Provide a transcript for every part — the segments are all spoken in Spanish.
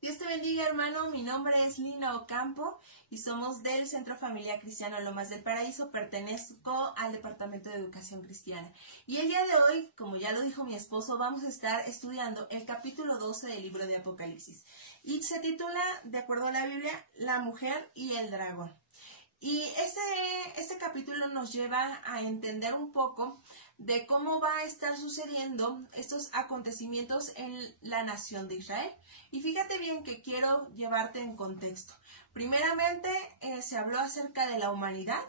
Dios te bendiga, hermano. Mi nombre es Lina Ocampo y somos del Centro Familiar Cristiano Lomas del Paraíso. Pertenezco al Departamento de Educación Cristiana. Y el día de hoy, como ya lo dijo mi esposo, vamos a estar estudiando el capítulo 12 del libro de Apocalipsis. Y se titula, de acuerdo a la Biblia, La mujer y el dragón. Y este capítulo nos lleva a entender un poco de cómo va a estar sucediendo estos acontecimientos en la nación de Israel. Y fíjate bien que quiero llevarte en contexto. Primeramente se habló acerca de la humanidad,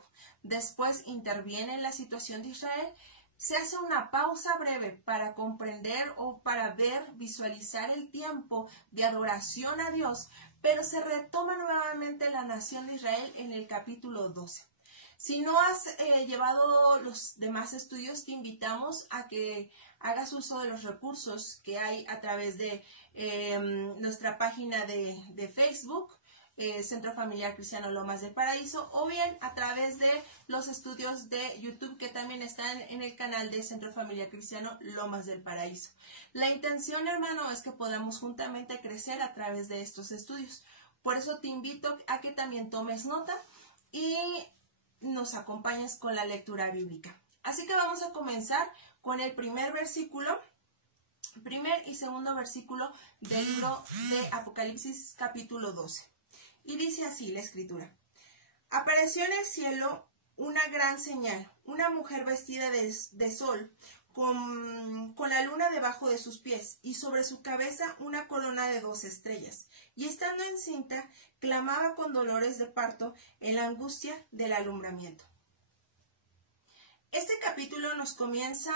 después interviene en la situación de Israel. Se hace una pausa breve para comprender o para visualizar el tiempo de adoración a Dios, pero se retoma nuevamente la nación de Israel en el capítulo 12. Si no has llevado los demás estudios, te invitamos a que hagas uso de los recursos que hay a través de nuestra página de Facebook, Centro Familiar Cristiano Lomas del Paraíso, o bien a través de los estudios de YouTube que también están en el canal de Centro Familiar Cristiano Lomas del Paraíso. La intención, hermano, es que podamos juntamente crecer a través de estos estudios. Por eso te invito a que también tomes nota y nos acompañes con la lectura bíblica. Así que vamos a comenzar con el primer y segundo versículo del libro de Apocalipsis capítulo 12. Y dice así la escritura: apareció en el cielo una gran señal, una mujer vestida de sol, con la luna debajo de sus pies, y sobre su cabeza una corona de 12 estrellas. Y estando encinta, clamaba con dolores de parto en la angustia del alumbramiento. Este capítulo nos comienza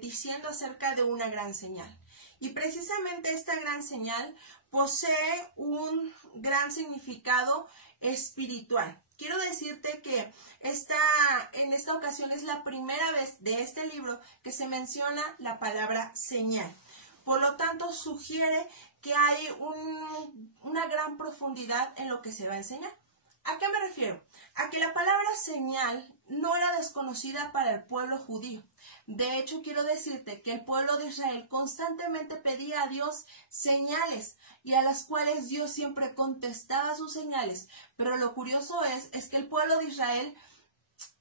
diciendo acerca de una gran señal. Y precisamente esta gran señal posee un gran significado espiritual. Quiero decirte que en esta ocasión es la primera vez de este libro que se menciona la palabra señal. Por lo tanto, sugiere que hay una gran profundidad en lo que se va a enseñar. ¿A qué me refiero? A que la palabra señal no era desconocida para el pueblo judío. De hecho, quiero decirte que el pueblo de Israel constantemente pedía a Dios señales y a las cuales Dios siempre contestaba sus señales. Pero lo curioso es que el pueblo de Israel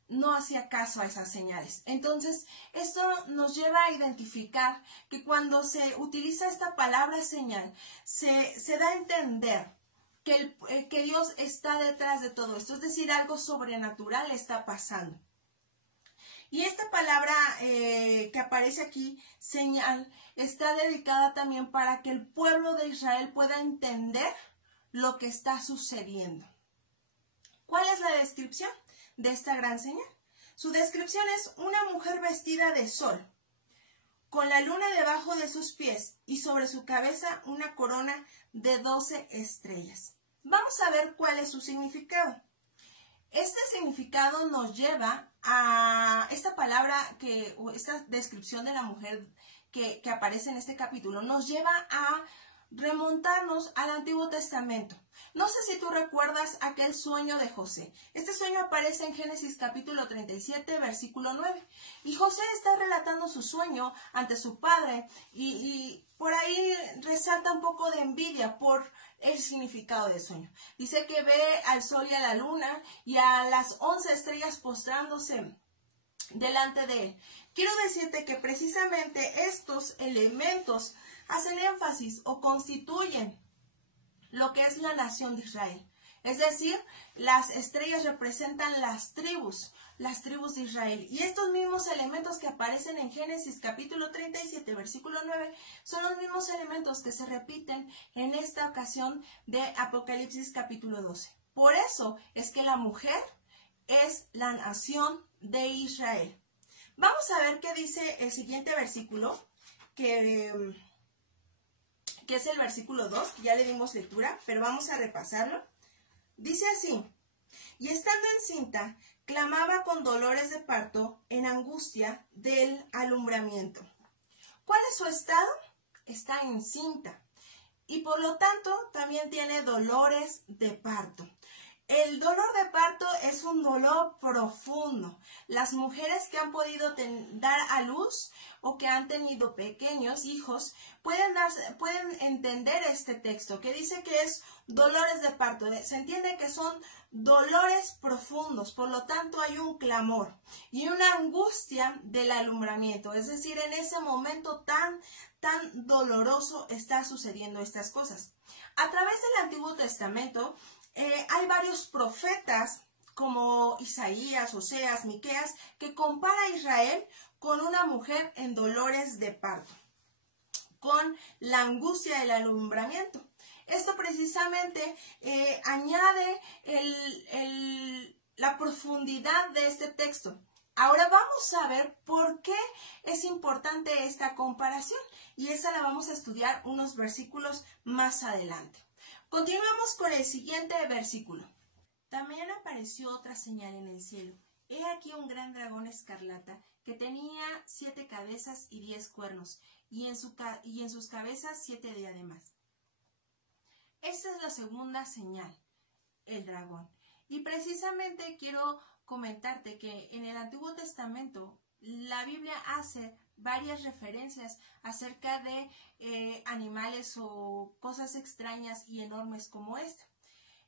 no hacía caso a esas señales. Entonces, esto nos lleva a identificar que cuando se utiliza esta palabra señal, se da a entender que Dios está detrás de todo esto, es decir, algo sobrenatural está pasando. Y esta palabra que aparece aquí, señal, está dedicada también para que el pueblo de Israel pueda entender lo que está sucediendo. ¿Cuál es la descripción de esta gran señal? Su descripción es una mujer vestida de sol, con la luna debajo de sus pies y sobre su cabeza una corona de 12 estrellas. Vamos a ver cuál es su significado. Este significado nos lleva a esta palabra, o esta descripción de la mujer que aparece en este capítulo, nos lleva a remontarnos al Antiguo Testamento. No sé si tú recuerdas aquel sueño de José. Este sueño aparece en Génesis capítulo 37, versículo 9. Y José está relatando su sueño ante su padre y por ahí resalta un poco de envidia por el significado del sueño. Dice que ve al sol y a la luna y a las 11 estrellas postrándose delante de él. Quiero decirte que precisamente estos elementos hacen énfasis o constituyen lo que es la nación de Israel. Es decir, las estrellas representan las tribus de Israel. Y estos mismos elementos que aparecen en Génesis capítulo 37, versículo 9, son los mismos elementos que se repiten en esta ocasión de Apocalipsis capítulo 12. Por eso es que la mujer es la nación de Israel. Vamos a ver qué dice el siguiente versículo, que es el versículo 2, que ya le dimos lectura, pero vamos a repasarlo. Dice así: y estando encinta, clamaba con dolores de parto en angustia del alumbramiento. ¿Cuál es su estado? Está encinta y por lo tanto también tiene dolores de parto. El dolor de parto es un dolor profundo. Las mujeres que han podido dar a luz o que han tenido pequeños hijos pueden entender este texto que dice que es dolores de parto. Se entiende que son dolores profundos, por lo tanto hay un clamor y una angustia del alumbramiento. Es decir, en ese momento tan doloroso está sucediendo estas cosas. A través del Antiguo Testamento, hay varios profetas como Isaías, Oseas, Miqueas, que compara a Israel con una mujer en dolores de parto, con la angustia del alumbramiento. Esto precisamente añade la profundidad de este texto. Ahora vamos a ver por qué es importante esta comparación y esa la vamos a estudiar unos versículos más adelante. Continuamos con el siguiente versículo. También apareció otra señal en el cielo. He aquí un gran dragón escarlata que tenía 7 cabezas y 10 cuernos, y en sus cabezas 7 diademas. Esta es la segunda señal, el dragón. Y precisamente quiero comentarte que en el Antiguo Testamento la Biblia hace varias referencias acerca de animales o cosas extrañas y enormes como esta.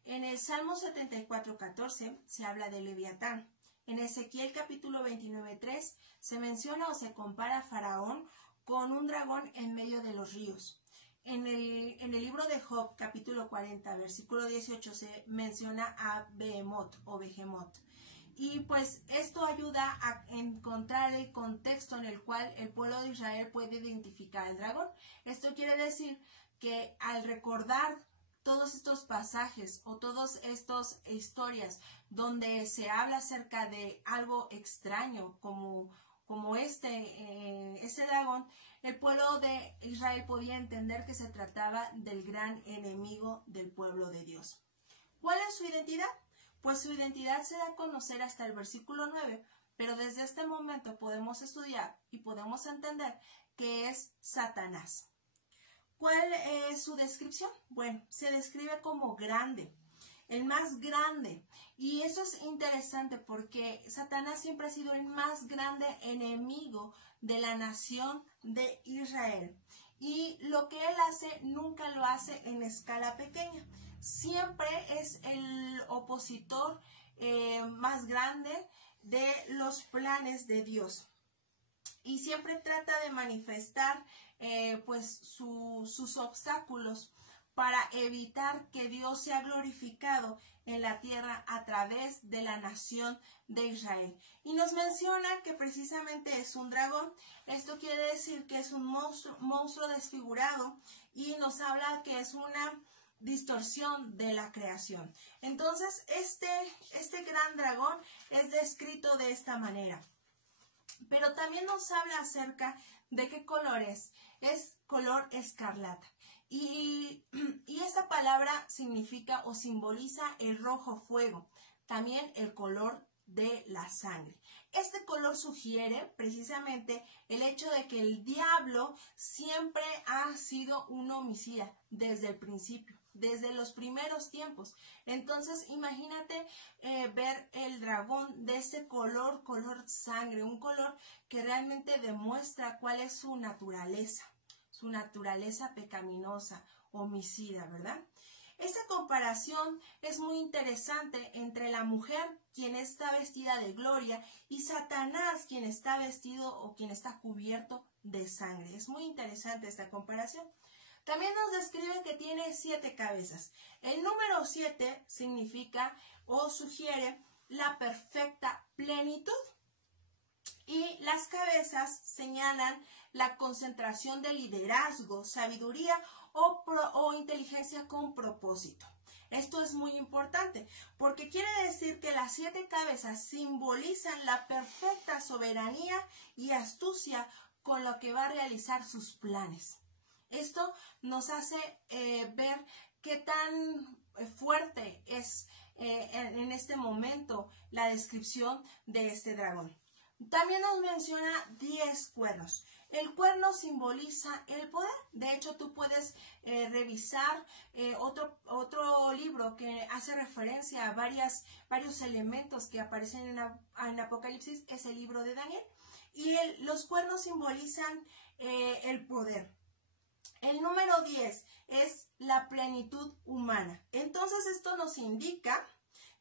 En el Salmo 74:14 se habla de Leviatán. En Ezequiel capítulo 29:3 se menciona o se compara a Faraón con un dragón en medio de los ríos. En el libro de Job capítulo 40 versículo 18 se menciona a Behemoth o Behemoth. Y pues esto ayuda a encontrar el contexto en el cual el pueblo de Israel puede identificar al dragón. Esto quiere decir que al recordar todos estos pasajes o todas estas historias donde se habla acerca de algo extraño como este dragón, el pueblo de Israel podía entender que se trataba del gran enemigo del pueblo de Dios. ¿Cuál es su identidad? Pues su identidad se da a conocer hasta el versículo 9, pero desde este momento podemos estudiar y podemos entender que es Satanás. ¿Cuál es su descripción? Bueno, se describe como grande, el más grande. Y eso es interesante porque Satanás siempre ha sido el más grande enemigo de la nación de Israel. Y lo que él hace, nunca lo hace en escala pequeña. Siempre es el opositor más grande de los planes de Dios. Y siempre trata de manifestar pues sus obstáculos para evitar que Dios sea glorificado en la tierra a través de la nación de Israel. Y nos menciona que precisamente es un dragón. Esto quiere decir que es un monstruo desfigurado y nos habla que es una distorsión de la creación. Entonces, este gran dragón es descrito de esta manera. Pero también nos habla acerca de qué color es. Es color escarlata. Y esta palabra significa o simboliza el rojo fuego. También el color de la sangre. Este color sugiere precisamente el hecho de que el diablo siempre ha sido un homicida desde el principio, desde los primeros tiempos. Entonces imagínate ver el dragón de ese color sangre, un color que realmente demuestra cuál es su naturaleza pecaminosa, homicida, ¿verdad? Esta comparación es muy interesante entre la mujer, quien está vestida de gloria, y Satanás, quien está vestido o quien está cubierto de sangre. Es muy interesante esta comparación. También nos describe que tiene 7 cabezas. El número 7 significa o sugiere la perfecta plenitud. Y las cabezas señalan la concentración de liderazgo, sabiduría o inteligencia con propósito. Esto es muy importante porque quiere decir que las 7 cabezas simbolizan la perfecta soberanía y astucia con lo que va a realizar sus planes. Esto nos hace ver qué tan fuerte es en este momento la descripción de este dragón. También nos menciona 10 cuernos. El cuerno simboliza el poder. De hecho, tú puedes revisar otro libro que hace referencia a varios elementos que aparecen en Apocalipsis, es el libro de Daniel. Y los cuernos simbolizan el poder. El número 10 es la plenitud humana. Entonces, esto nos indica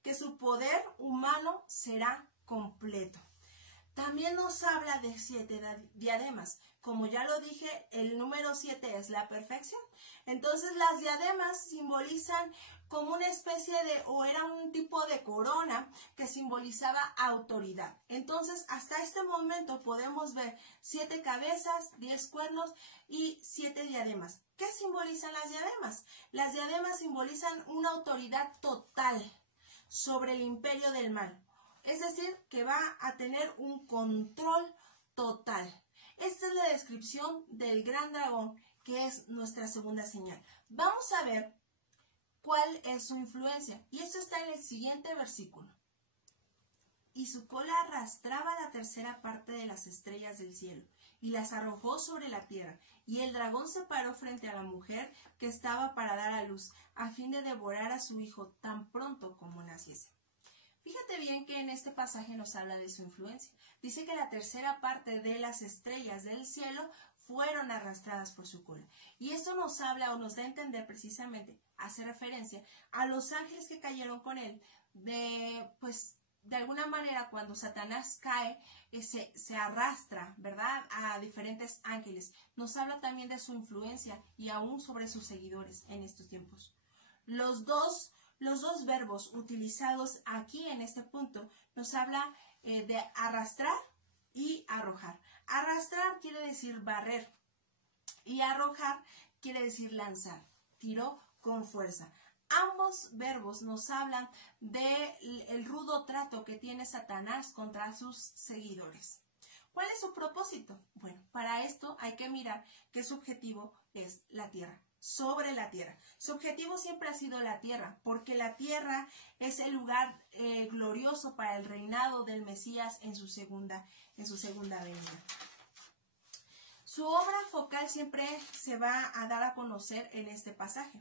que su poder humano será completo. También nos habla de 7 diademas. Como ya lo dije, el número 7 es la perfección. Entonces las diademas simbolizan como una especie de, o era un tipo de corona que simbolizaba autoridad. Entonces hasta este momento podemos ver 7 cabezas, 10 cuernos y 7 diademas. ¿Qué simbolizan las diademas? Las diademas simbolizan una autoridad total sobre el imperio del mal. Es decir, que va a tener un control total. Esta es la descripción del gran dragón, que es nuestra segunda señal. Vamos a ver cuál es su influencia. Y esto está en el siguiente versículo. Y su cola arrastraba la tercera parte de las estrellas del cielo, y las arrojó sobre la tierra. Y el dragón se paró frente a la mujer que estaba para dar a luz, a fin de devorar a su hijo tan pronto como naciese. Fíjate bien que en este pasaje nos habla de su influencia. Dice que la tercera parte de las estrellas del cielo fueron arrastradas por su cola. Y esto nos habla o nos da a entender precisamente, hace referencia a los ángeles que cayeron con él. De alguna manera cuando Satanás cae, se arrastra, ¿verdad?, a diferentes ángeles. Nos habla también de su influencia y aún sobre sus seguidores en estos tiempos. Los dos verbos utilizados aquí en este punto nos habla de arrastrar y arrojar. Arrastrar quiere decir barrer y arrojar quiere decir lanzar. Tiró con fuerza. Ambos verbos nos hablan del rudo trato que tiene Satanás contra sus seguidores. ¿Cuál es su propósito? Bueno, para esto hay que mirar que su objetivo es la tierra. Sobre la tierra. Su objetivo siempre ha sido la tierra, porque la tierra es el lugar glorioso para el reinado del Mesías en su segunda venida. Su obra focal siempre se va a dar a conocer en este pasaje,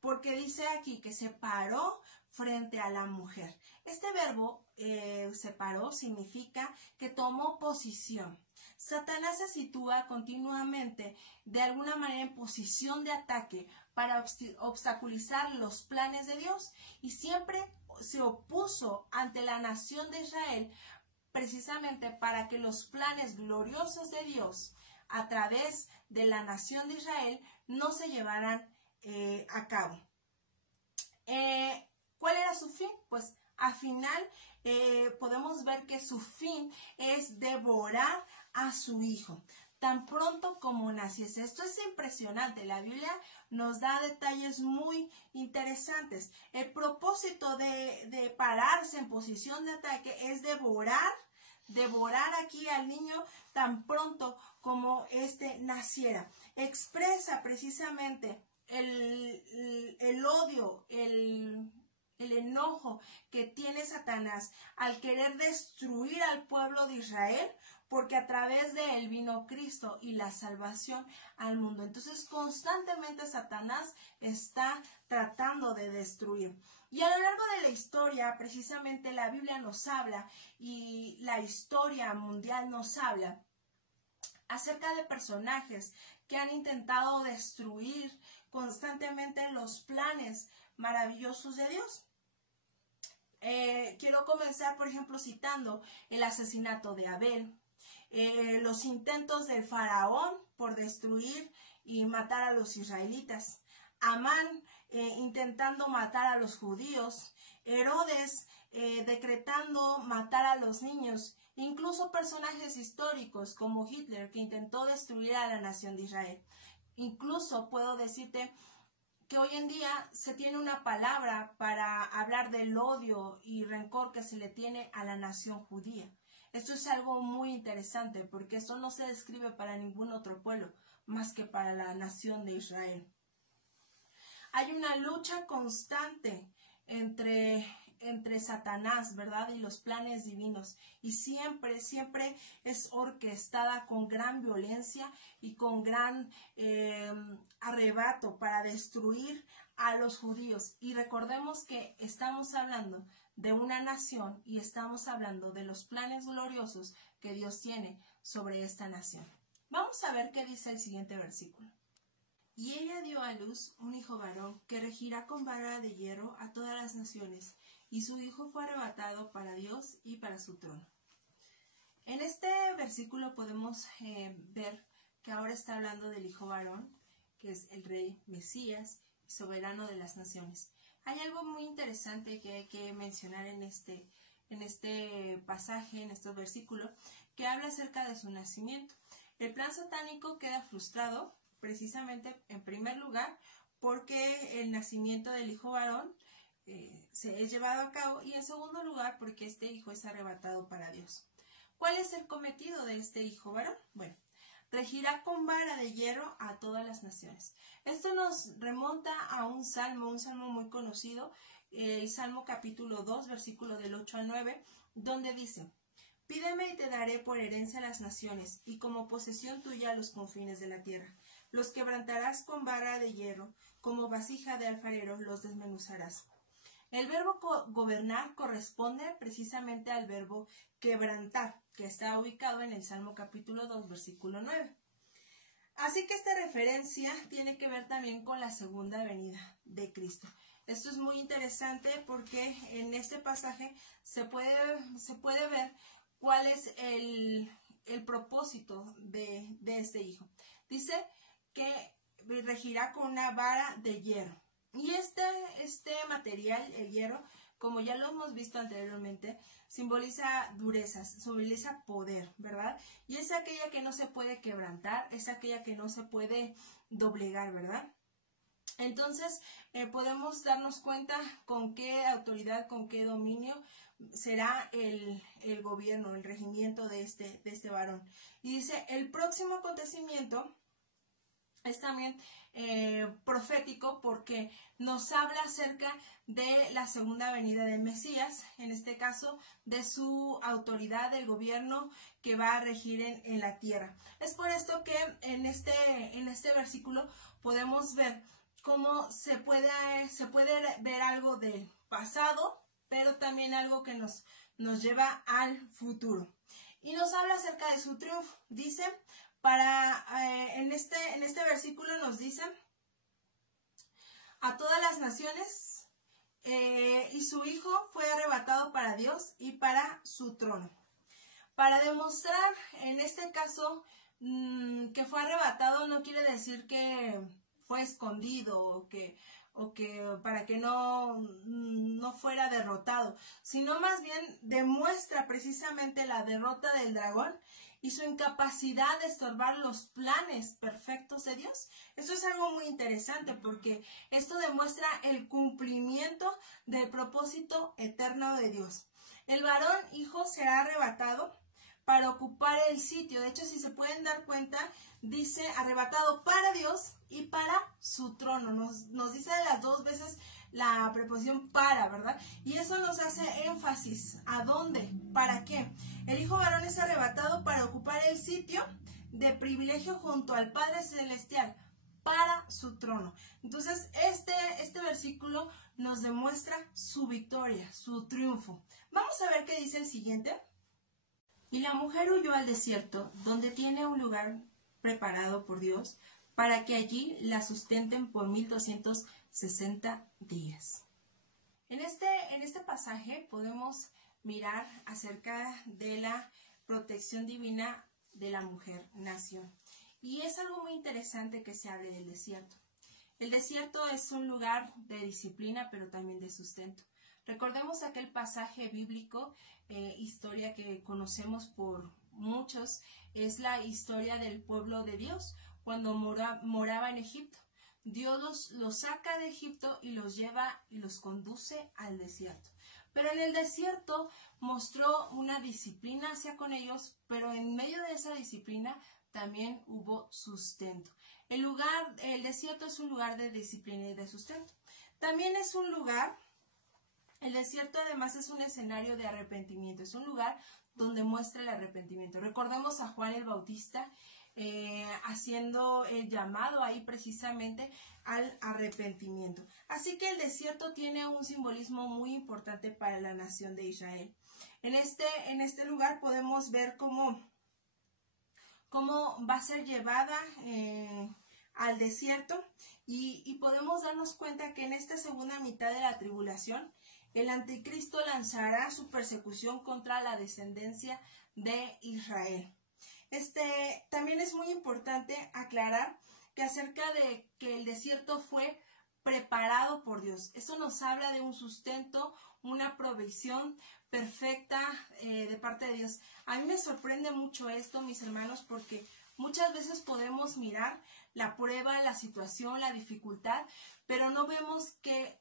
porque dice aquí que se paró frente a la mujer. Este verbo se paró significa que tomó posición. Satanás se sitúa continuamente de alguna manera en posición de ataque para obstaculizar los planes de Dios y siempre se opuso ante la nación de Israel precisamente para que los planes gloriosos de Dios a través de la nación de Israel no se llevaran a cabo. ¿Cuál era su fin? Pues al final podemos ver que su fin es devorar a su hijo, tan pronto como naciese. Esto es impresionante. La Biblia nos da detalles muy interesantes. El propósito de pararse en posición de ataque es devorar aquí al niño tan pronto como éste naciera. Expresa precisamente el odio, el enojo que tiene Satanás al querer destruir al pueblo de Israel, porque a través de él vino Cristo y la salvación al mundo. Entonces constantemente Satanás está tratando de destruir. Y a lo largo de la historia, precisamente la Biblia nos habla y la historia mundial nos habla acerca de personajes que han intentado destruir constantemente los planes maravillosos de Dios. Quiero comenzar, por ejemplo, citando el asesinato de Abel, los intentos del faraón por destruir y matar a los israelitas, Amán intentando matar a los judíos, Herodes decretando matar a los niños, incluso personajes históricos como Hitler, que intentó destruir a la nación de Israel. Incluso puedo decirte que hoy en día se tiene una palabra para hablar del odio y rencor que se le tiene a la nación judía. Esto es algo muy interesante porque esto no se describe para ningún otro pueblo más que para la nación de Israel. Hay una lucha constante entre entre Satanás, ¿verdad? Y los planes divinos. Y siempre, siempre es orquestada con gran violencia y con gran arrebato para destruir a los judíos. Y recordemos que estamos hablando de una nación y estamos hablando de los planes gloriosos que Dios tiene sobre esta nación. Vamos a ver qué dice el siguiente versículo. Y ella dio a luz un hijo varón que regirá con vara de hierro a todas las naciones, y su hijo fue arrebatado para Dios y para su trono. En este versículo podemos ver que ahora está hablando del hijo varón, que es el rey Mesías, soberano de las naciones. Hay algo muy interesante que hay que mencionar en este pasaje, en este versículo, que habla acerca de su nacimiento. El plan satánico queda frustrado precisamente en primer lugar porque el nacimiento del hijo varón se es llevado a cabo, y en segundo lugar porque este hijo es arrebatado para Dios. ¿Cuál es el cometido de este hijo varón? Bueno, regirá con vara de hierro a todas las naciones. Esto nos remonta a un salmo muy conocido, el Salmo capítulo 2, versículo del 8 al 9, donde dice: Pídeme y te daré por herencia las naciones, y como posesión tuya los confines de la tierra. Los quebrantarás con vara de hierro, como vasija de alfarero los desmenuzarás. El verbo gobernar corresponde precisamente al verbo quebrantar, que está ubicado en el Salmo capítulo 2, versículo 9. Así que esta referencia tiene que ver también con la segunda venida de Cristo. Esto es muy interesante porque en este pasaje se puede ver cuál es el propósito de este hijo. Dice que regirá con una vara de hierro. Y este material, el hierro, como ya lo hemos visto anteriormente, simboliza dureza, simboliza poder, ¿verdad? Y es aquella que no se puede quebrantar, es aquella que no se puede doblegar, ¿verdad? Entonces, podemos darnos cuenta con qué autoridad, con qué dominio será el gobierno, el regimiento de este varón. Y dice, el próximo acontecimiento es también profético porque nos habla acerca de la segunda venida del Mesías, en este caso de su autoridad, del gobierno que va a regir en la tierra. Es por esto que en este versículo podemos ver cómo se puede ver algo del pasado, pero también algo que nos lleva al futuro. Y nos habla acerca de su triunfo. Dice, en este versículo nos dice, a todas las naciones, y su hijo fue arrebatado para Dios y para su trono. Para demostrar, en este caso, que fue arrebatado, no quiere decir que fue escondido o que para que no fuera derrotado, sino más bien demuestra precisamente la derrota del dragón y su incapacidad de estorbar los planes perfectos de Dios. Esto es algo muy interesante porque esto demuestra el cumplimiento del propósito eterno de Dios. El varón hijo será arrebatado para ocupar el sitio. De hecho, si se pueden dar cuenta, dice arrebatado para Dios y para su trono. Nos dice de las dos veces la preposición para, ¿verdad? Y eso nos hace énfasis. ¿A dónde? ¿Para qué? El hijo varón es arrebatado para ocupar el sitio de privilegio junto al Padre Celestial, para su trono. Entonces, este versículo nos demuestra su victoria, su triunfo. Vamos a ver qué dice el siguiente. Y la mujer huyó al desierto, donde tiene un lugar preparado por Dios, para que allí la sustenten por 1260 días. En este pasaje podemos mirar acerca de la protección divina de la mujer nación. Y es algo muy interesante que se hable del desierto. El desierto es un lugar de disciplina, pero también de sustento. Recordemos aquel pasaje bíblico, historia que conocemos por muchos, es la historia del pueblo de Dios cuando moraba en Egipto. Dios los saca de Egipto y los lleva y los conduce al desierto. Pero en el desierto mostró una disciplina hacia con ellos, pero en medio de esa disciplina también hubo sustento. El desierto es un lugar de disciplina y de sustento. También es un lugar El desierto además es un escenario de arrepentimiento, es un lugar donde muestra el arrepentimiento. Recordemos a Juan el Bautista haciendo el llamado ahí precisamente al arrepentimiento. Así que el desierto tiene un simbolismo muy importante para la nación de Israel. En este lugar podemos ver cómo va a ser llevada al desierto y podemos darnos cuenta que en esta segunda mitad de la tribulación el anticristo lanzará su persecución contra la descendencia de Israel. También es muy importante aclarar que acerca de que el desierto fue preparado por Dios. Esto nos habla de un sustento, una provisión perfecta de parte de Dios. A mí me sorprende mucho esto, mis hermanos, porque muchas veces podemos mirar la prueba, la situación, la dificultad, pero no vemos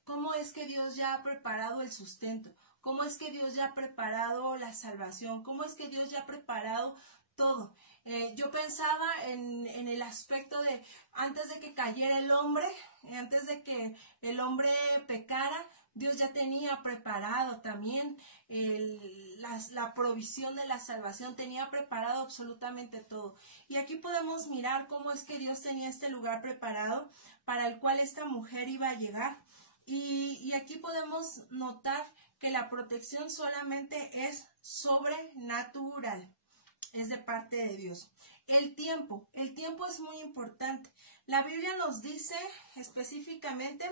cómo es que Dios ya ha preparado el sustento, cómo es que Dios ya ha preparado la salvación, cómo es que Dios ya ha preparado todo. Yo pensaba en el aspecto de antes de que cayera el hombre, antes de que el hombre pecara, Dios ya tenía preparado también la provisión de la salvación, tenía preparado absolutamente todo. Y aquí podemos mirar cómo es que Dios tenía este lugar preparado para el cual esta mujer iba a llegar. Y aquí podemos notar que la protección solamente es sobrenatural, es de parte de Dios. El tiempo es muy importante. La Biblia nos dice específicamente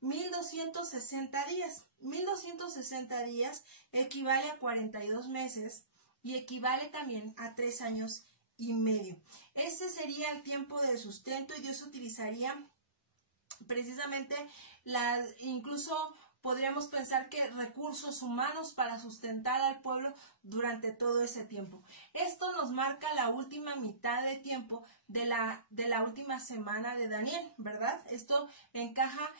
1260 días. 1260 días equivale a 42 meses y equivale también a 3 años y medio. Ese sería el tiempo de sustento y Dios utilizaría precisamente incluso podríamos pensar que recursos humanos para sustentar al pueblo durante todo ese tiempo. Esto nos marca la última mitad de tiempo de la última semana de Daniel, ¿verdad? Esto encaja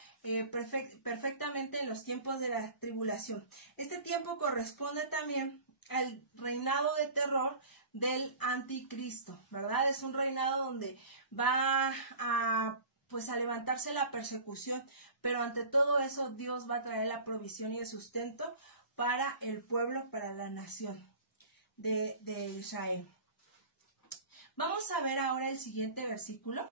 perfectamente en los tiempos de la tribulación. Este tiempo corresponde también al reinado de terror del anticristo, ¿verdad? Es un reinado donde va a levantarse la persecución, pero ante todo eso Dios va a traer la provisión y el sustento para el pueblo, para la nación de Israel. Vamos a ver ahora el siguiente versículo.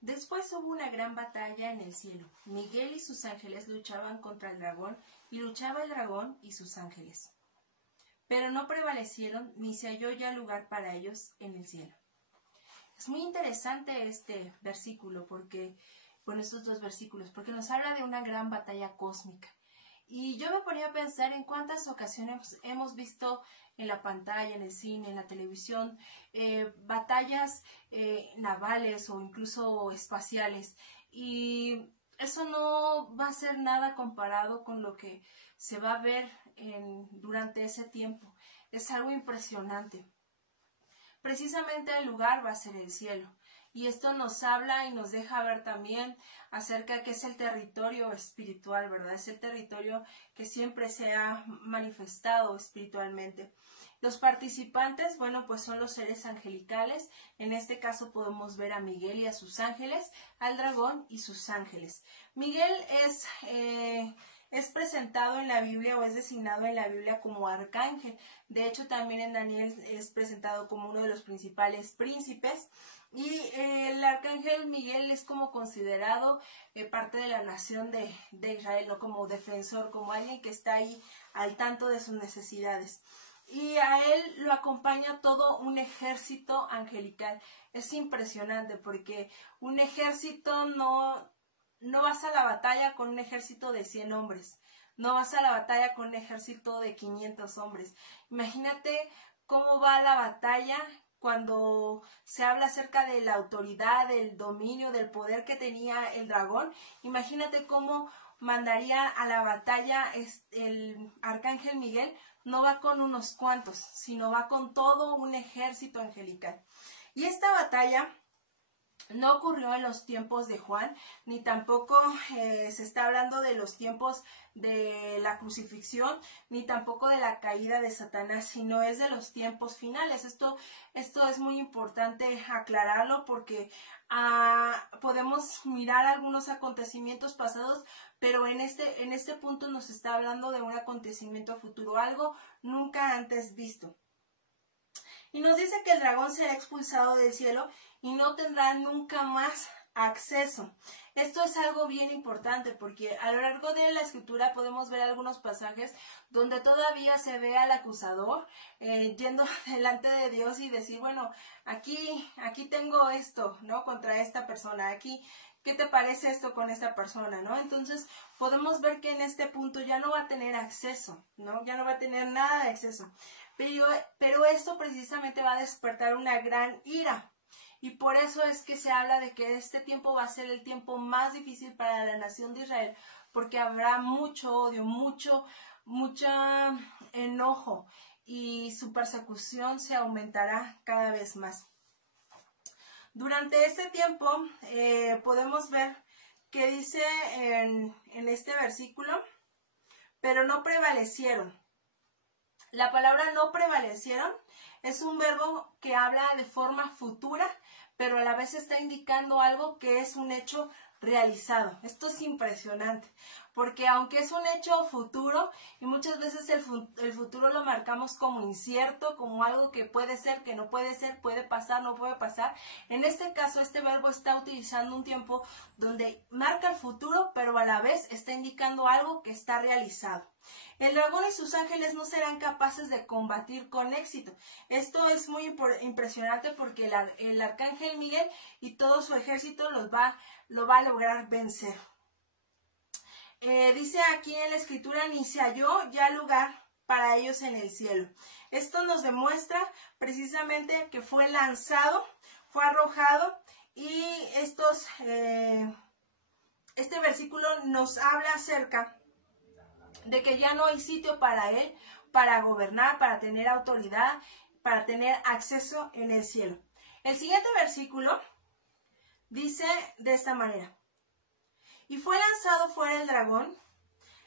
Después hubo una gran batalla en el cielo. Miguel y sus ángeles luchaban contra el dragón, y luchaba el dragón y sus ángeles. Pero no prevalecieron, ni se halló ya lugar para ellos en el cielo. Es muy interesante este versículo, estos dos versículos, porque nos habla de una gran batalla cósmica. Y yo me ponía a pensar en cuántas ocasiones hemos visto en la pantalla, en el cine, en la televisión, batallas navales o incluso espaciales. Y eso no va a ser nada comparado con lo que se va a ver durante ese tiempo. Es algo impresionante. Precisamente el lugar va a ser el cielo. Y esto nos habla y nos deja ver también acerca de que es el territorio espiritual, ¿verdad? Es el territorio que siempre se ha manifestado espiritualmente. Los participantes, pues son los seres angelicales. En este caso podemos ver a Miguel y a sus ángeles, al dragón y sus ángeles. Miguel es presentado en la Biblia o es designado en la Biblia como arcángel. De hecho, también en Daniel es presentado como uno de los principales príncipes. Y el arcángel Miguel es como considerado parte de la nación de Israel, ¿no? Como defensor, como alguien que está ahí al tanto de sus necesidades. Y a él lo acompaña todo un ejército angelical. Es impresionante porque un ejército no vas a la batalla con un ejército de 100 hombres. No vas a la batalla con un ejército de 500 hombres. Imagínate cómo va la batalla cuando se habla acerca de la autoridad, del dominio, del poder que tenía el dragón. Imagínate cómo mandaría a la batalla el arcángel Miguel. No va con unos cuantos, sino va con todo un ejército angelical. Y esta batalla no ocurrió en los tiempos de Juan, ni tampoco se está hablando de los tiempos de la crucifixión, ni tampoco de la caída de Satanás, sino es de los tiempos finales. Esto es muy importante aclararlo porque podemos mirar algunos acontecimientos pasados, pero en este punto nos está hablando de un acontecimiento futuro, algo nunca antes visto. Y nos dice que el dragón será expulsado del cielo y no tendrá nunca más acceso. Esto es algo bien importante porque a lo largo de la escritura podemos ver algunos pasajes donde todavía se ve al acusador yendo delante de Dios y decir, bueno, aquí tengo esto, ¿no? Contra esta persona, aquí, ¿qué te parece esto con esta persona, no? Entonces podemos ver que en este punto ya no va a tener acceso, ¿no? Ya no va a tener nada de acceso. Pero esto precisamente va a despertar una gran ira. Y por eso es que se habla de que este tiempo va a ser el tiempo más difícil para la nación de Israel, porque habrá mucho odio, mucho enojo y su persecución se aumentará cada vez más. Durante este tiempo podemos ver que dice en este versículo, pero no prevalecieron. La palabra no prevalecieron es un verbo que habla de forma futura, pero a la vez está indicando algo que es un hecho realizado. Esto es impresionante, porque aunque es un hecho futuro, y muchas veces el futuro lo marcamos como incierto, como algo que puede ser, que no puede ser, puede pasar, no puede pasar. En este caso, este verbo está utilizando un tiempo donde marca el futuro, pero a la vez está indicando algo que está realizado. El dragón y sus ángeles no serán capaces de combatir con éxito. Esto es muy impresionante porque el arcángel Miguel y todo su ejército lo va a lograr vencer. Dice aquí en la escritura, ni se halló ya lugar para ellos en el cielo. Esto nos demuestra precisamente que fue lanzado, fue arrojado y este versículo nos habla acerca de que ya no hay sitio para él, para gobernar, para tener autoridad, para tener acceso en el cielo. El siguiente versículo dice de esta manera: y fue lanzado fuera el dragón,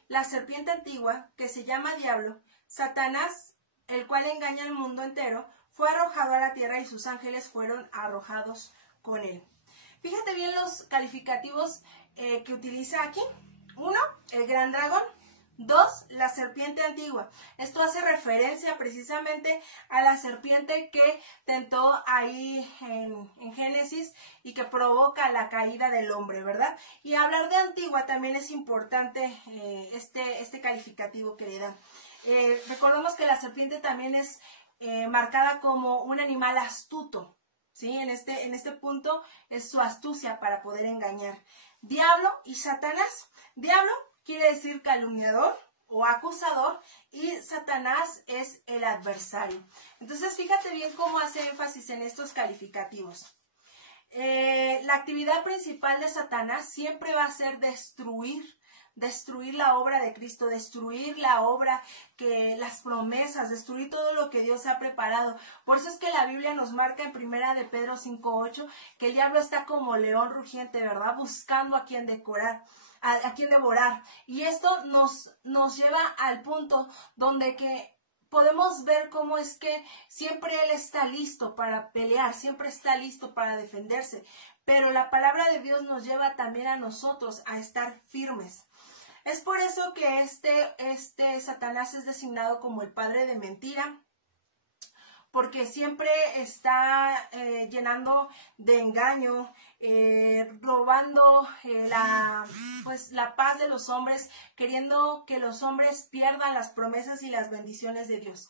la serpiente antigua, que se llama Diablo, Satanás, el cual engaña al mundo entero, fue arrojado a la tierra y sus ángeles fueron arrojados con él. Fíjate bien los calificativos que utiliza aquí. 1, el gran dragón. 2, la serpiente antigua. Esto hace referencia precisamente a la serpiente que tentó ahí en Génesis y que provoca la caída del hombre, ¿verdad? Y hablar de antigua también es importante este calificativo que le dan. Recordemos que la serpiente también es marcada como un animal astuto, ¿sí? En este punto es su astucia para poder engañar. Diablo y Satanás. Diablo quiere decir calumniador o acusador y Satanás es el adversario. Entonces fíjate bien cómo hace énfasis en estos calificativos. La actividad principal de Satanás siempre va a ser destruir la obra de Cristo, destruir la obra, las promesas, destruir todo lo que Dios ha preparado. Por eso es que la Biblia nos marca en 1 de Pedro 5:8 que el diablo está como león rugiente, ¿verdad? Buscando a quien devorar. Y esto nos lleva al punto donde que podemos ver cómo es que siempre él está listo para pelear, siempre está listo para defenderse. Pero la palabra de Dios nos lleva también a nosotros a estar firmes. Es por eso que este Satanás es designado como el padre de mentira, porque siempre está llenando de engaño, robando la paz de los hombres, queriendo que los hombres pierdan las promesas y las bendiciones de Dios.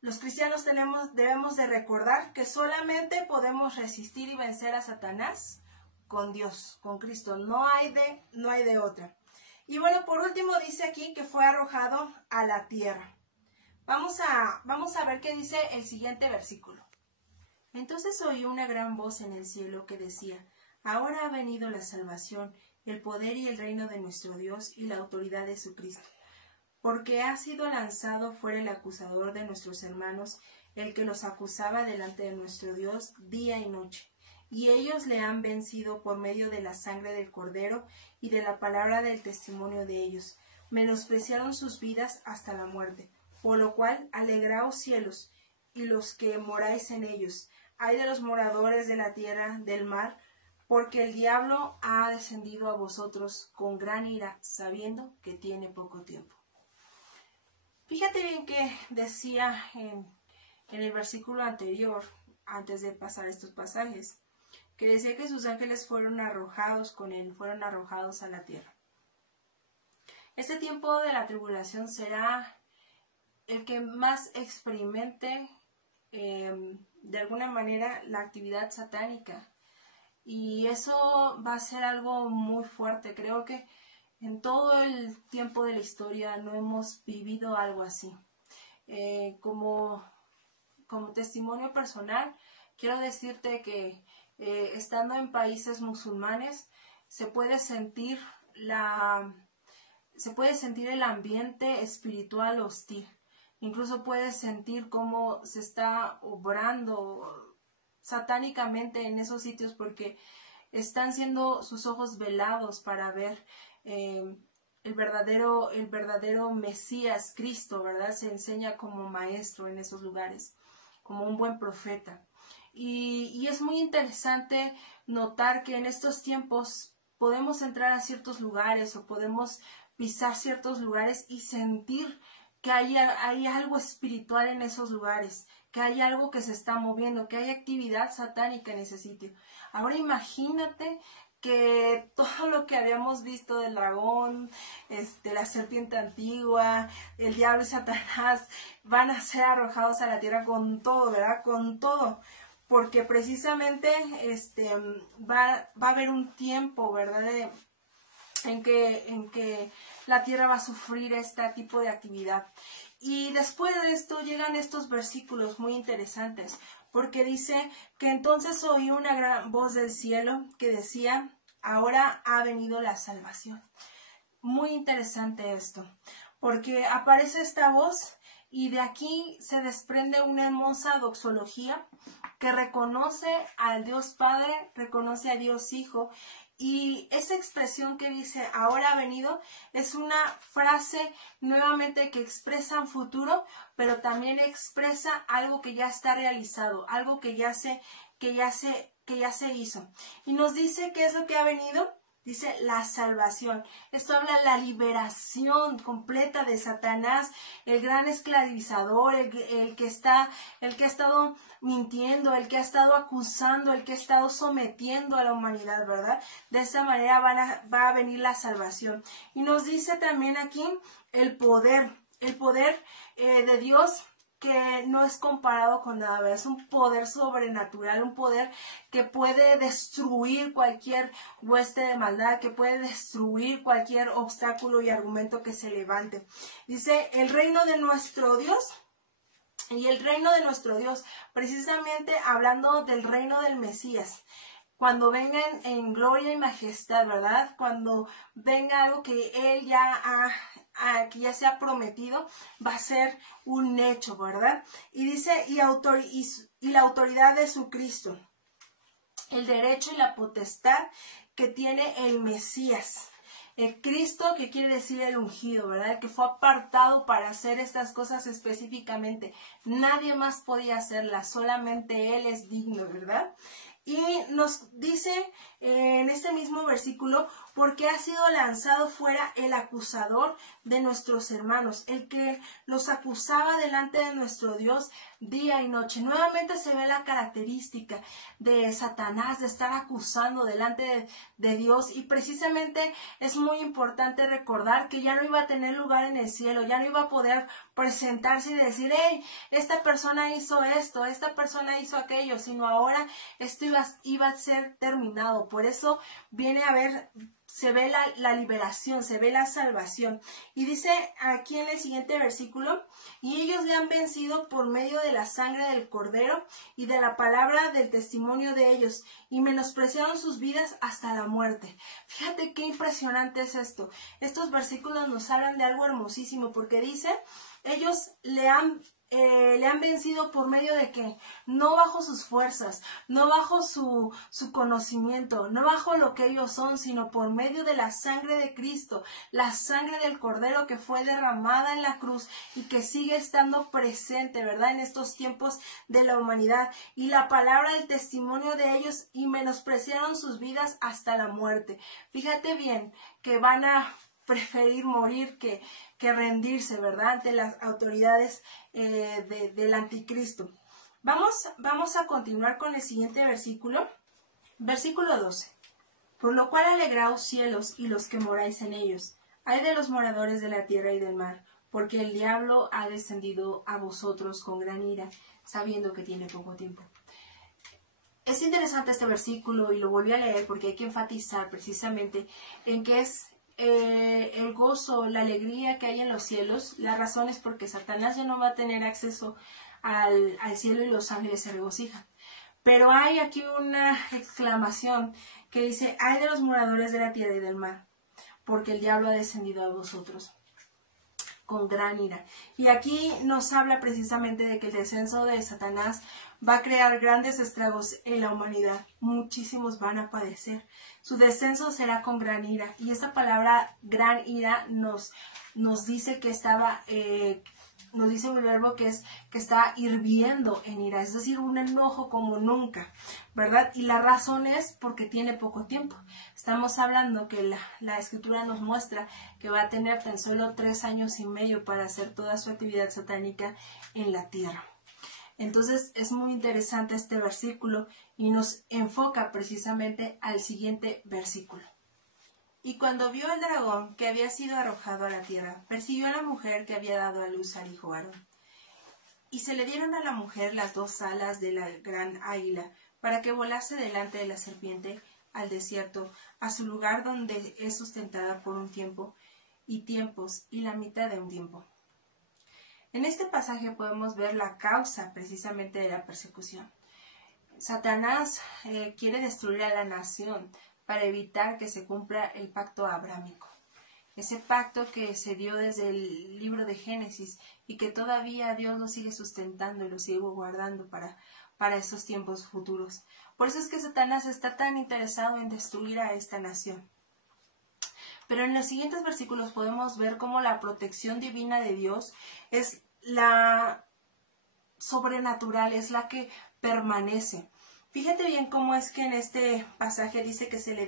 Los cristianos debemos de recordar que solamente podemos resistir y vencer a Satanás con Dios, con Cristo. No hay de otra. Y bueno, por último dice aquí que fue arrojado a la tierra. Vamos a ver qué dice el siguiente versículo. Entonces oí una gran voz en el cielo que decía: ahora ha venido la salvación, el poder y el reino de nuestro Dios y la autoridad de su Cristo. Porque ha sido lanzado fuera el acusador de nuestros hermanos, el que los acusaba delante de nuestro Dios día y noche. y ellos le han vencido por medio de la sangre del Cordero y de la palabra del testimonio de ellos. Menospreciaron sus vidas hasta la muerte. Por lo cual, alegraos cielos, y los que moráis en ellos. Ay de los moradores de la tierra, del mar, porque el diablo ha descendido a vosotros con gran ira, sabiendo que tiene poco tiempo. Fíjate bien que decía en el versículo anterior, antes de pasar estos pasajes, que decía que sus ángeles fueron arrojados con él, fueron arrojados a la tierra. Este tiempo de la tribulación será el que más experimente de alguna manera la actividad satánica. Y eso va a ser algo muy fuerte. Creo que en todo el tiempo de la historia no hemos vivido algo así. Como testimonio personal, quiero decirte que estando en países musulmanes se puede sentir el ambiente espiritual hostil. Incluso puedes sentir cómo se está obrando satánicamente en esos sitios porque están siendo sus ojos velados para ver el verdadero Mesías, Cristo, ¿verdad? Se enseña como maestro en esos lugares, como un buen profeta. Y es muy interesante notar que en estos tiempos podemos entrar a ciertos lugares o podemos pisar ciertos lugares y sentir que hay algo espiritual en esos lugares, que hay algo que se está moviendo, que hay actividad satánica en ese sitio. Ahora imagínate que todo lo que habíamos visto del dragón, la serpiente antigua, el diablo y Satanás van a ser arrojados a la tierra con todo, ¿verdad? Con todo. Porque precisamente va a haber un tiempo, ¿verdad? En que la tierra va a sufrir este tipo de actividad. Y después de esto llegan estos versículos muy interesantes, porque dice que entonces oí una gran voz del cielo que decía, ahora ha venido la salvación. Muy interesante esto, porque aparece esta voz y de aquí se desprende una hermosa doxología que reconoce al Dios Padre, reconoce a Dios Hijo. Y esa expresión que dice, ahora ha venido, es una frase nuevamente que expresa un futuro, pero también expresa algo que ya está realizado, algo que ya se hizo. Y nos dice qué es lo que ha venido. Dice la salvación. Esto habla de la liberación completa de Satanás, el gran esclavizador, el que ha estado mintiendo, el que ha estado acusando, el que ha estado sometiendo a la humanidad, ¿verdad? De esa manera va a venir la salvación. Y nos dice también aquí el poder de Dios, que no es comparado con nada, es un poder sobrenatural, un poder que puede destruir cualquier hueste de maldad, que puede destruir cualquier obstáculo y argumento que se levante. Dice, el reino de nuestro Dios, y el reino de nuestro Dios, precisamente hablando del reino del Mesías, cuando venga en gloria y majestad, ¿verdad? Cuando venga algo que Él que ya se ha prometido, va a ser un hecho, ¿verdad? Y dice, y la autoridad de su Cristo, el derecho y la potestad que tiene el Mesías. El Cristo, que quiere decir el ungido, ¿verdad? El que fue apartado para hacer estas cosas específicamente. Nadie más podía hacerlas, solamente Él es digno, ¿verdad? Y nos dice en este mismo versículo, porque ha sido lanzado fuera el acusador de nuestros hermanos, el que los acusaba delante de nuestro Dios día y noche. Nuevamente se ve la característica de Satanás de estar acusando delante de Dios, y precisamente es muy importante recordar que ya no iba a tener lugar en el cielo, ya no iba a poder presentarse y decir, hey, esta persona hizo esto, esta persona hizo aquello, sino ahora esto iba a ser terminado. Por eso viene a ver, se ve la liberación, se ve la salvación. Y dice aquí en el siguiente versículo, y ellos le han vencido por medio de la sangre del Cordero y de la palabra del testimonio de ellos, y menospreciaron sus vidas hasta la muerte. Fíjate qué impresionante es esto. Estos versículos nos hablan de algo hermosísimo, porque dice, ellos le han le han vencido por medio de que no bajo sus fuerzas, no bajo su conocimiento, no bajo lo que ellos son, sino por medio de la sangre de Cristo, la sangre del Cordero que fue derramada en la cruz y que sigue estando presente, ¿verdad? En estos tiempos de la humanidad, y la palabra del testimonio de ellos, y menospreciaron sus vidas hasta la muerte. Fíjate bien que van a preferir morir que rendirse, ¿verdad? Ante las autoridades del anticristo. Vamos a continuar con el siguiente versículo. Versículo 12. Por lo cual alegraos cielos y los que moráis en ellos. Ay de los moradores de la tierra y del mar, porque el diablo ha descendido a vosotros con gran ira, sabiendo que tiene poco tiempo. Es interesante este versículo y lo volví a leer porque hay que enfatizar precisamente en que es el gozo, la alegría que hay en los cielos. La razón es porque Satanás ya no va a tener acceso al cielo y los ángeles se regocijan. Pero hay aquí una exclamación que dice: ay de los moradores de la tierra y del mar, porque el diablo ha descendido a vosotros con gran ira. Y aquí nos habla precisamente de que el descenso de Satanás va a crear grandes estragos en la humanidad. Muchísimos van a padecer. Su descenso será con gran ira. Y esta palabra gran ira nos dice que nos dice un verbo que está hirviendo en ira, es decir, un enojo como nunca, ¿verdad? Y la razón es porque tiene poco tiempo. Estamos hablando que la escritura nos muestra que va a tener tan solo 3 años y medio para hacer toda su actividad satánica en la tierra. Entonces es muy interesante este versículo y nos enfoca precisamente al siguiente versículo. Y cuando vio al dragón que había sido arrojado a la tierra, persiguió a la mujer que había dado a luz al hijo varón. Y se le dieron a la mujer las 2 alas de la gran águila, para que volase delante de la serpiente al desierto, a su lugar donde es sustentada por un tiempo y tiempos y la mitad de un tiempo. En este pasaje podemos ver la causa precisamente de la persecución. Satanás quiere destruir a la nación para evitar que se cumpla el pacto abrámico. Ese pacto que se dio desde el libro de Génesis y que todavía Dios lo sigue sustentando y lo sigue guardando para esos tiempos futuros. Por eso es que Satanás está tan interesado en destruir a esta nación. Pero en los siguientes versículos podemos ver cómo la protección divina de Dios es la sobrenatural, es la que permanece. Fíjate bien cómo es que en este pasaje dice que se le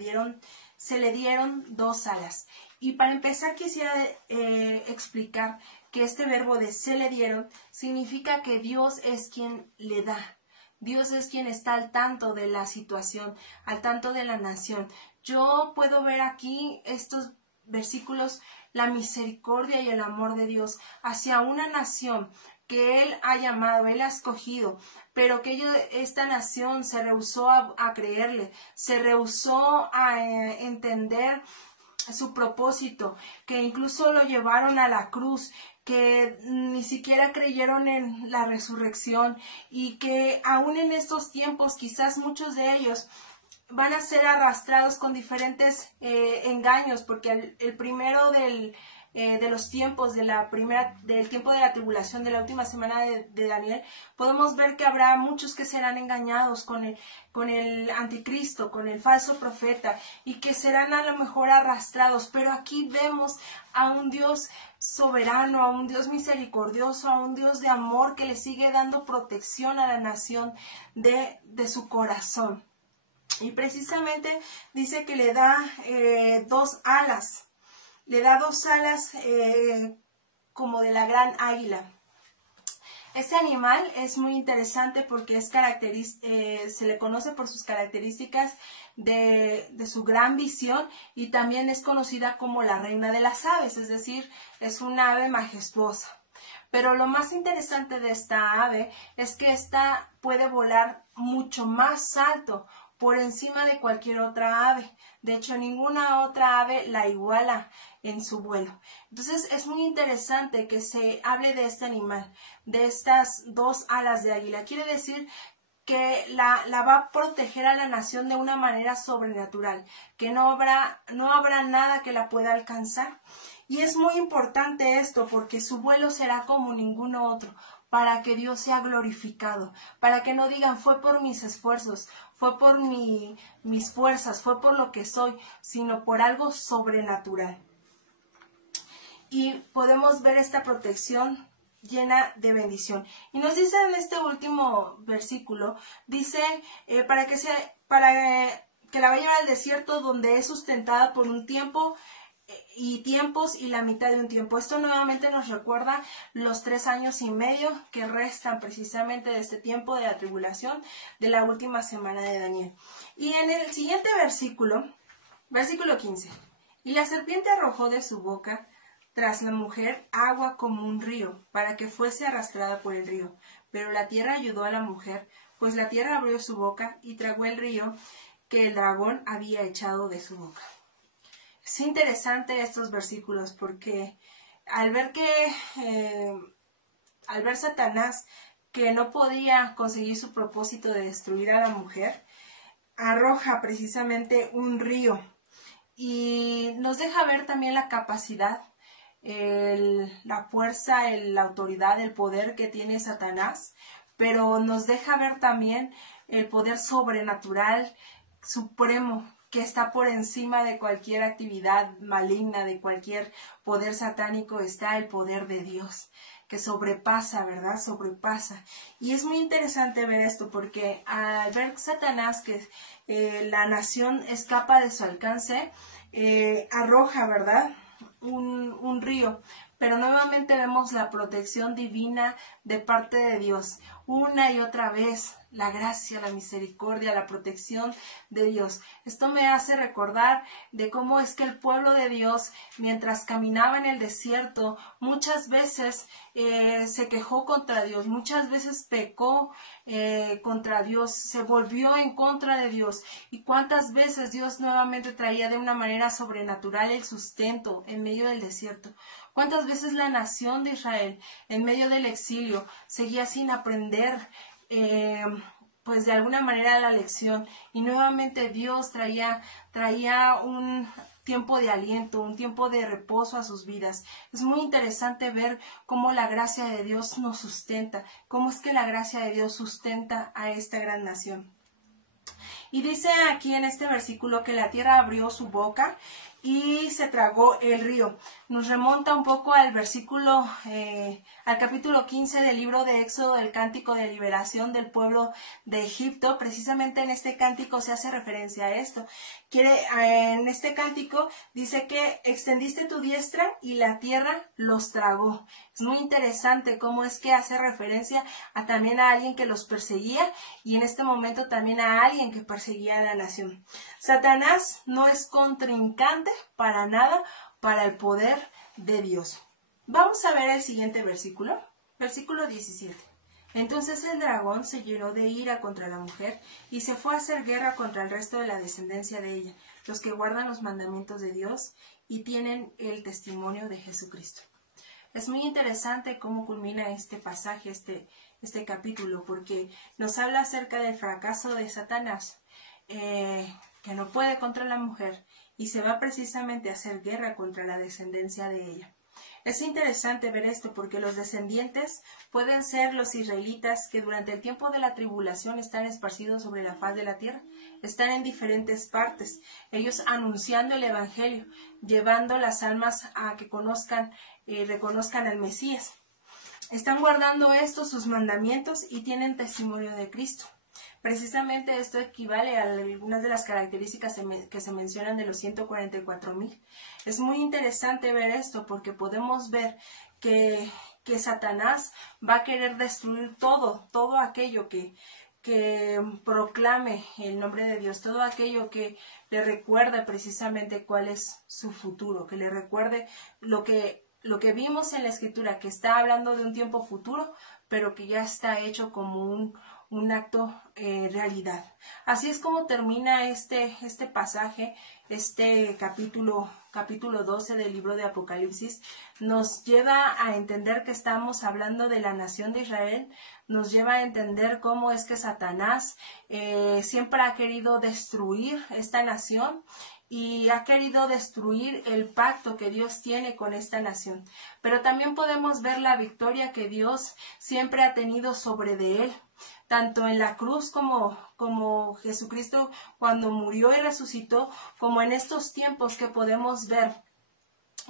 dieron 2 alas. Y para empezar quisiera explicar que este verbo de se le dieron significa que Dios es quien le da. Dios es quien está al tanto de la situación, al tanto de la nación. Yo puedo ver aquí estos versículos, la misericordia y el amor de Dios hacia una nación que Él ha llamado, Él ha escogido, pero que esta nación se rehusó a creerle, se rehusó a entender su propósito, que incluso lo llevaron a la cruz, que ni siquiera creyeron en la resurrección y que aún en estos tiempos quizás muchos de ellos van a ser arrastrados con diferentes engaños, porque el primero de los tiempos, del tiempo de la tribulación, de la última semana de Daniel, podemos ver que habrá muchos que serán engañados con el anticristo, con el falso profeta, y que serán a lo mejor arrastrados. Pero aquí vemos a un Dios soberano, a un Dios misericordioso, a un Dios de amor que le sigue dando protección a la nación de su corazón. Y precisamente dice que le da 2 alas. Le da 2 alas como de la gran águila. Este animal es muy interesante porque se le conoce por sus características de su gran visión, y también es conocida como la reina de las aves, es decir, es una ave majestuosa. Pero lo más interesante de esta ave es que esta puede volar mucho más alto, por encima de cualquier otra ave. De hecho, ninguna otra ave la iguala en su vuelo. Entonces, es muy interesante que se hable de este animal, de estas 2 alas de águila. Quiere decir que la va a proteger a la nación de una manera sobrenatural, que no habrá nada que la pueda alcanzar. Y es muy importante esto porque su vuelo será como ninguno otro. para que Dios sea glorificado, para que no digan fue por mis esfuerzos, fue por mis fuerzas, fue por lo que soy, sino por algo sobrenatural. Y podemos ver esta protección llena de bendición. Y nos dice en este último versículo, dice, para que la va a llevar al desierto donde es sustentada por un tiempo y tiempos y la mitad de un tiempo. Esto nuevamente nos recuerda los 3 años y medio que restan precisamente de este tiempo de la tribulación de la última semana de Daniel. Y en el siguiente versículo 15, y la serpiente arrojó de su boca tras la mujer agua como un río, para que fuese arrastrada por el río. Pero la tierra ayudó a la mujer, pues la tierra abrió su boca y tragó el río que el dragón había echado de su boca. Es interesante estos versículos porque al ver Satanás que no podía conseguir su propósito de destruir a la mujer, arroja precisamente un río y nos deja ver también la capacidad, la fuerza, la autoridad, el poder que tiene Satanás, pero nos deja ver también el poder sobrenatural, supremo, que está por encima de cualquier actividad maligna, de cualquier poder satánico, está el poder de Dios, que sobrepasa, ¿verdad? Sobrepasa. Y es muy interesante ver esto, porque al ver Satanás que la nación escapa de su alcance, arroja, ¿verdad?, un río. Pero nuevamente vemos la protección divina de parte de Dios. Una y otra vez, la gracia, la misericordia, la protección de Dios. Esto me hace recordar de cómo es que el pueblo de Dios, mientras caminaba en el desierto, muchas veces se quejó contra Dios, muchas veces pecó contra Dios, se volvió en contra de Dios. Y cuántas veces Dios nuevamente traía de una manera sobrenatural el sustento en medio del desierto. Cuántas veces la nación de Israel, en medio del exilio, seguía sin aprender pues de alguna manera la lección, y nuevamente Dios traía un tiempo de aliento, un tiempo de reposo a sus vidas. Es muy interesante ver cómo la gracia de Dios nos sustenta, cómo es que la gracia de Dios sustenta a esta gran nación. Y dice aquí en este versículo que la tierra abrió su boca y se tragó el río. Nos remonta un poco al versículo, al capítulo 15 del libro de Éxodo, del cántico de liberación del pueblo de Egipto. Precisamente en este cántico se hace referencia a esto. En este cántico dice que extendiste tu diestra y la tierra los tragó. Es muy interesante cómo es que hace referencia también a alguien que los perseguía y en este momento también a alguien que perseguía a la nación. Satanás no es contrincante para nada para el poder de Dios. Vamos a ver el siguiente versículo, versículo 17. Entonces el dragón se llenó de ira contra la mujer y se fue a hacer guerra contra el resto de la descendencia de ella, los que guardan los mandamientos de Dios y tienen el testimonio de Jesucristo. Es muy interesante cómo culmina este pasaje, este capítulo, porque nos habla acerca del fracaso de Satanás, que no puede contra la mujer y se va precisamente a hacer guerra contra la descendencia de ella. Es interesante ver esto porque los descendientes pueden ser los israelitas que durante el tiempo de la tribulación están esparcidos sobre la faz de la tierra, están en diferentes partes, ellos anunciando el evangelio, llevando las almas a que conozcan y reconozcan al Mesías. Están guardando estos sus mandamientos y tienen testimonio de Cristo. Precisamente esto equivale a algunas de las características que se mencionan de los 144,000. Es muy interesante ver esto porque podemos ver que Satanás va a querer destruir todo aquello que proclame el nombre de Dios, todo aquello que le recuerde precisamente cuál es su futuro, que le recuerde lo que vimos en la Escritura, que está hablando de un tiempo futuro, pero que ya está hecho como un un acto realidad. Así es como termina este pasaje, este capítulo 12 del libro de Apocalipsis. Nos lleva a entender que estamos hablando de la nación de Israel, nos lleva a entender cómo es que Satanás siempre ha querido destruir esta nación y ha querido destruir el pacto que Dios tiene con esta nación. Pero también podemos ver la victoria que Dios siempre ha tenido sobre de él, tanto en la cruz como Jesucristo cuando murió y resucitó, como en estos tiempos que podemos ver,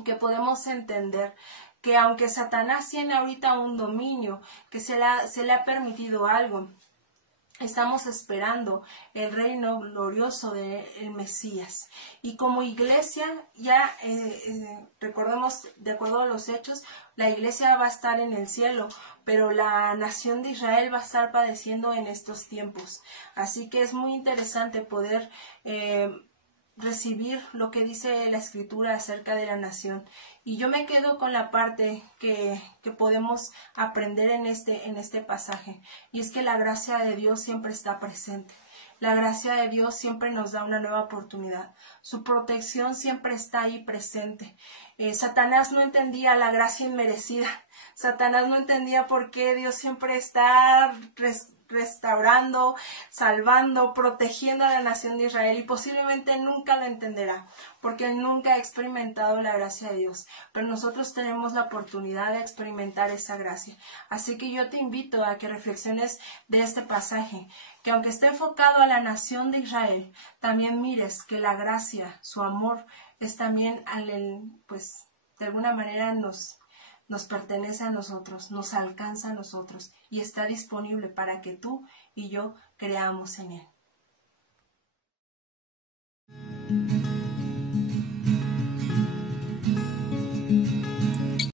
que podemos entender que aunque Satanás tiene ahorita un dominio, que se le ha permitido algo, estamos esperando el reino glorioso del Mesías. Y como iglesia, ya recordemos, de acuerdo a los hechos, la iglesia va a estar en el cielo, pero la nación de Israel va a estar padeciendo en estos tiempos. Así que es muy interesante poder recibir lo que dice la Escritura acerca de la nación. Y yo me quedo con la parte que podemos aprender en este pasaje, y es que la gracia de Dios siempre está presente. La gracia de Dios siempre nos da una nueva oportunidad. Su protección siempre está ahí presente. Satanás no entendía la gracia inmerecida. Satanás no entendía por qué Dios siempre está restaurando, salvando, protegiendo a la nación de Israel, y posiblemente nunca lo entenderá, porque él nunca ha experimentado la gracia de Dios. Pero nosotros tenemos la oportunidad de experimentar esa gracia. Así que yo te invito a que reflexiones de este pasaje, que aunque esté enfocado a la nación de Israel, también mires que la gracia, su amor, es también pues de alguna manera nos pertenece a nosotros, nos alcanza a nosotros y está disponible para que tú y yo creamos en él.